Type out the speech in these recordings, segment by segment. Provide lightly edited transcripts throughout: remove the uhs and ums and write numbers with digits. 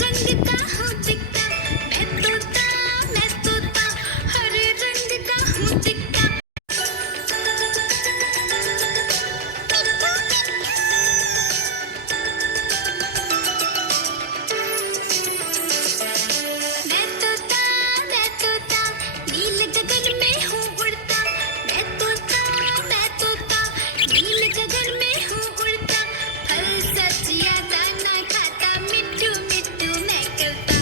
रंग का हूँ चिक्का, मैं तोता, हरे रंग का हूँ चिक्का। मैं तोता, नील गगन में हूँ उड़ता। मैं तोता, नील गगन में हूँ उड़ता। फल सब्जियाँ दाना खाता, मिट्ठू मिट्ठू मैं करता।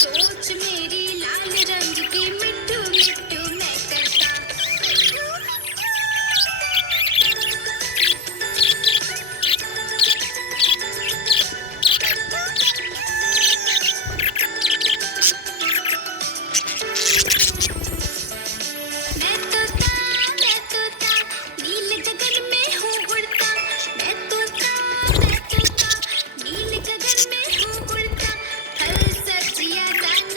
सोच मेरी लाल रंग की मिट्ठू मिट्ठू मैं करता मैं तोता नील गगन में हूँ उड़ता मैं तोता नील गगन में हूँ उड़ता फल सब्जियाँ दाने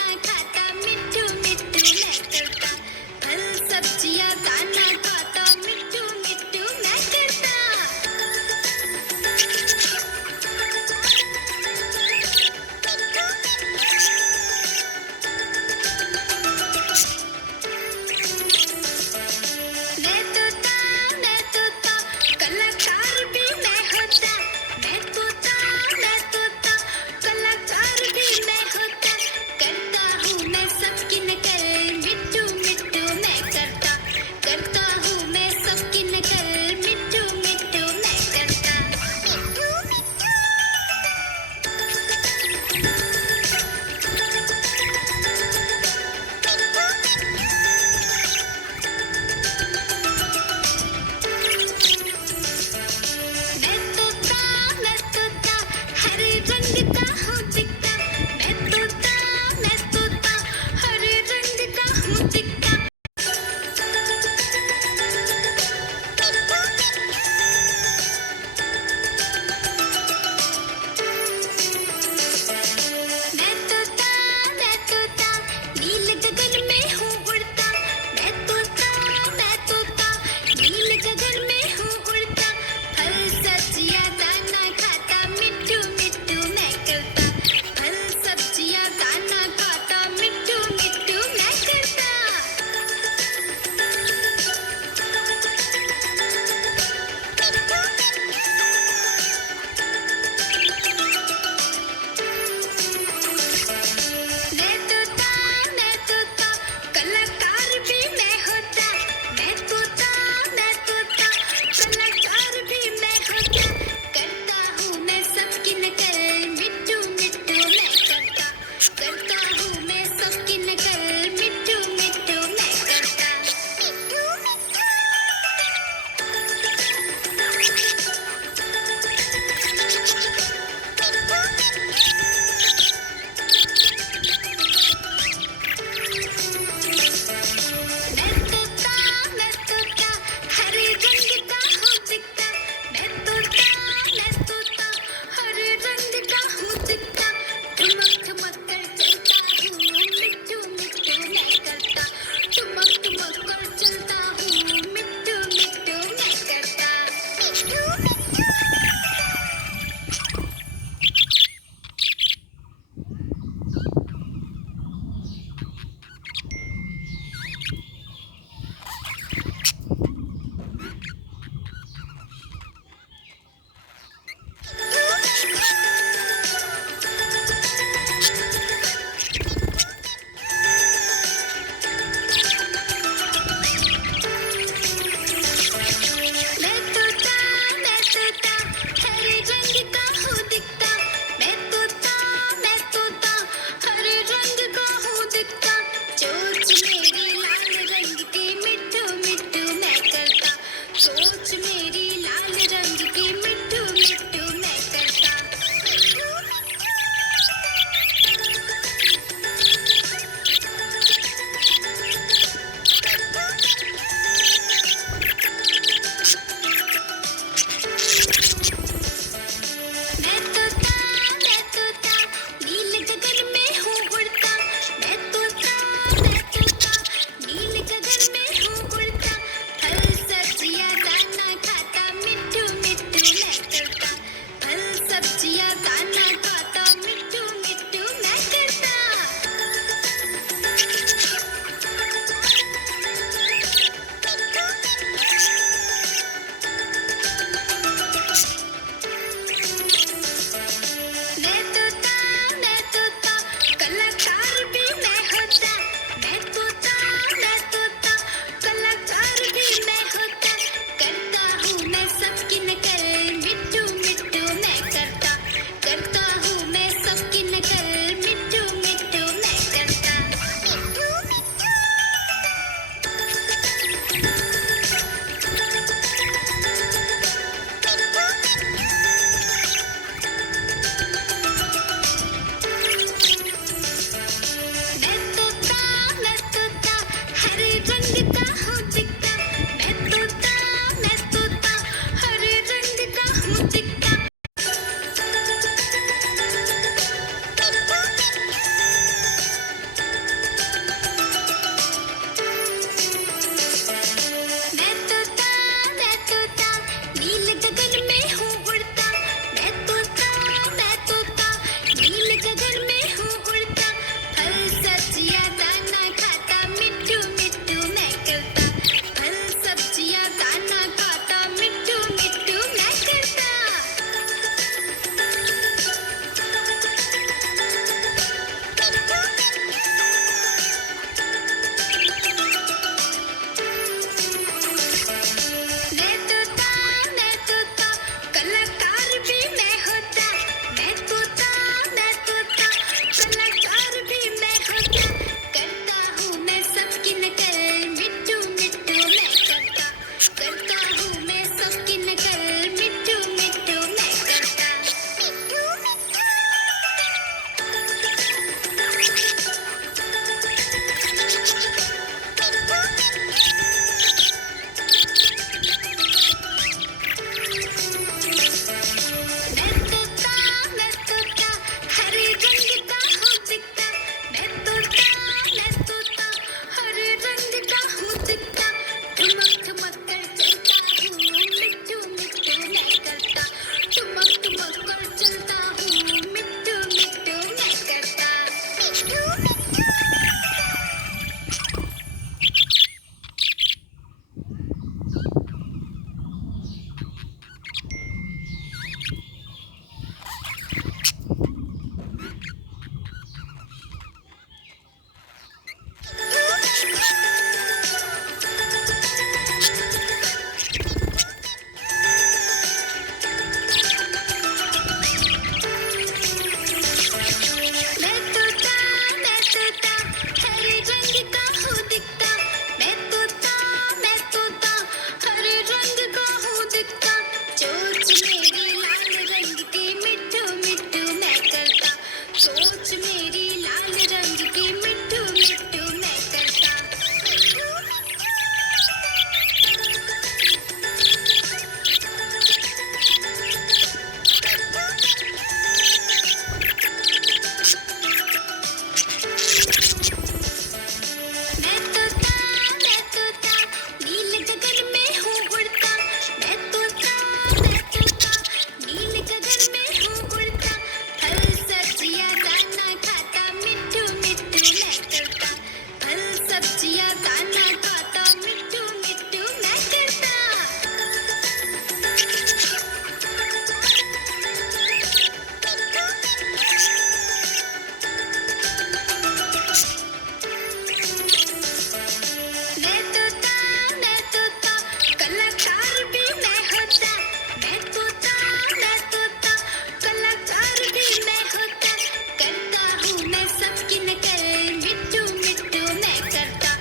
सबकी नकल मिट्टू मिट्टू मैं करता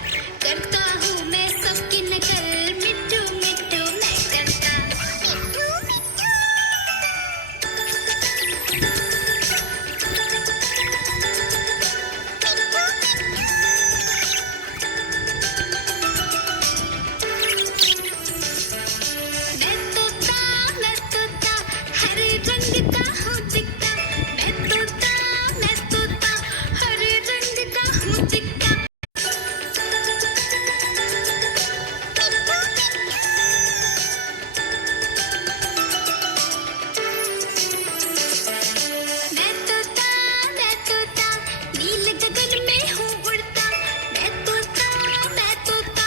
करता हूँ मैं सबकी नकल मिट्टू मिट्टू मैं करता मिट्टू मिट्टू मैं तोता हरे रंग का हूँ दिखता मैं तोता हरे रंग का हूँ दिखता मैं तोता नील गगन में हूँ उड़ता मैं तोता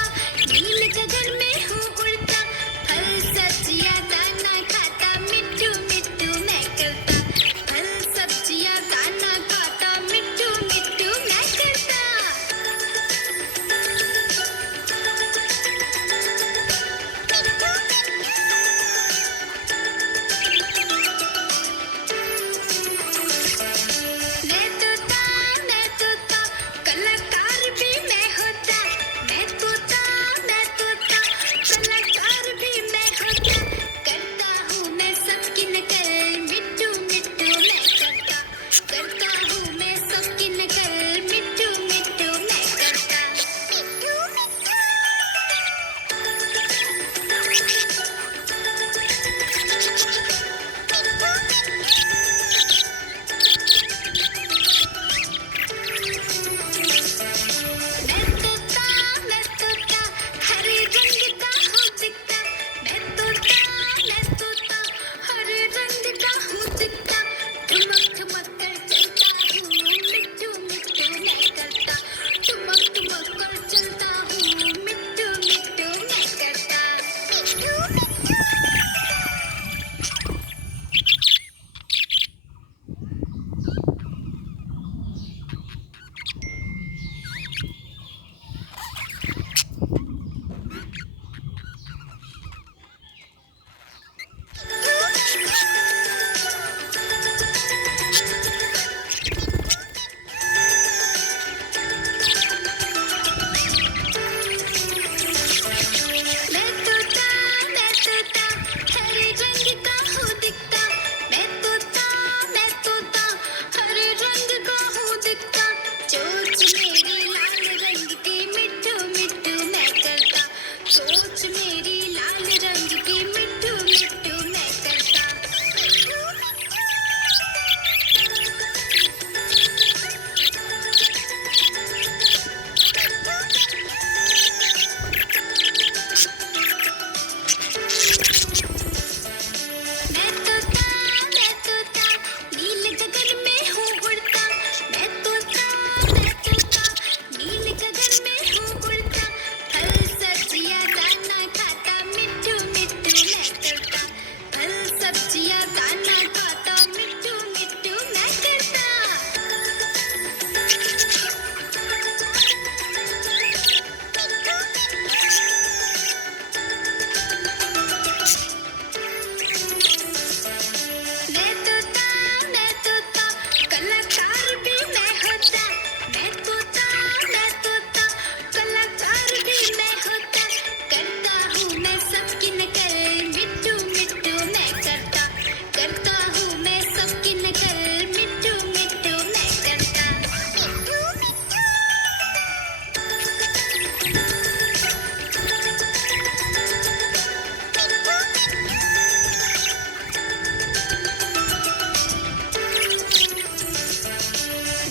नील गगन में हूँ उड़ता फल सब्जियाँ दाना खाता मिट्टू मिट्टू मैं करता फल सब्जियाँ दाना खाता मिट्टू मिट्टू मैं करता मैं तोता कलाकार भी मैं होता मैं तोता कलाकार भी मैं होता करता हूँ मैं सबकी नकल मिट्टू मिट्टू मैं करता हूँ मैं सबकी नकल मिट्टू मिट्टू मैं करता मिट्टू मिट्टू मैं तोता हरे रंग का हूँ दिखता मैं तोता हरे रंग का हूँ दिखता ठुमक ठुमक कर चलता हूँ मिट्टू मिट्टू मैं करता ठुमक ठुमक कर चलता हूँ मिट्टू मिट्टू मैं करता मिट्टू मिट्टू मैं तोता हरे रंग का हूँ दिखता मैं तोता हरे रंग का हूँ दिखता चोंच मेरी लाल रंग की मिट्टू मिट्टू मैं करता चोंच मेरी लाल रंग की मिट्टू मिट्टू मैं करता मिट्टू मिट्टू मैं तोता नील गगन में हूँ उड़ता मैं तोता नील गगन में हूँ उड़ता फल सब्जियाँ दाना खाता मिट्टू मिट्टू मैं करता फल सब्जियाँ दाना खाता मिट्टू मिट्टू मैं करता मैं तोता कलाकार भी मैं होता मैं तोता कलाकार भी मैं होता करता हूँ मैं सबकी नकल मिट्टू मिट्टू मैं करता हूँ मैं सबकी नकल मिट्टू मिट्टू मैं करता मिट्टू मिट्टू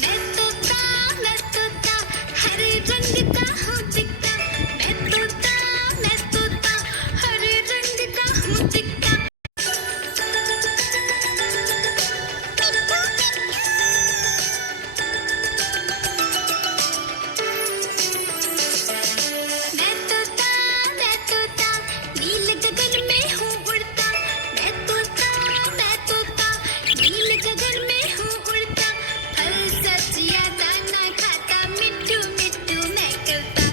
मैं तोता हरे रंग का हूँ दिखता मैं तोता हरे रंग का हूँ दिखता मैं तोता नील गगन में हूँ उड़ता मैं तोता नील गगन में हूँ उड़ता फल सब्जियाँ दाना खाता मिट्टू मिट्टू मैं करता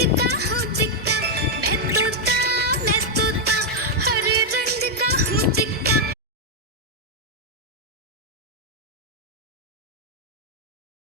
रंग का